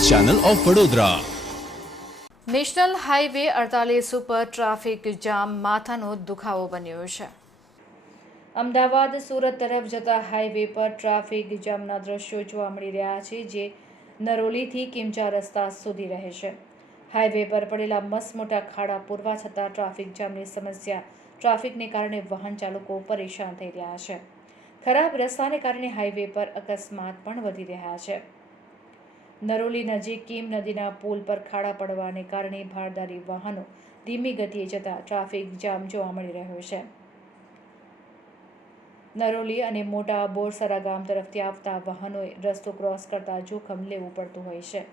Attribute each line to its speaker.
Speaker 1: Channel of Vadodara
Speaker 2: national highway અડતાલીસ ઉપર traffic jam માથાનો દુખાવો બન્યો છે અમદાવાદ સુરત તરફ જતા હાઈવે પર ટ્રાફિક જામના દ્રશ્યો જોવા મળી રહ્યા છે જે નરોલીથી કિમચા રસ્તા સુધી રહે છે હાઈવે પર પડેલા મસમોટા ખાડા પૂરવા છતાં ટ્રાફિક જામની સમસ્યા ટ્રાફિકને કારણે વાહન ચાલકો પરેશાન થઈ રહ્યા છે ખરાબ રસ્તાને કારણે હાઈવે પર અકસ્માત પણ વધી રહ્યા છે. નરોલી નજીક કીમ નદીના પુલ પર ખાડા પડવાને કારણે ભારદારી વાહનો ધીમી ગતિએ જતા ટ્રાફિક જામ જોવા મળી રહ્યો છે. નરોલી અને મોટા બોરસરા ગામ તરફથી આવતા વાહનોએ રસ્તો ક્રોસ કરતા જોખમ લેવું પડતું હોય છે.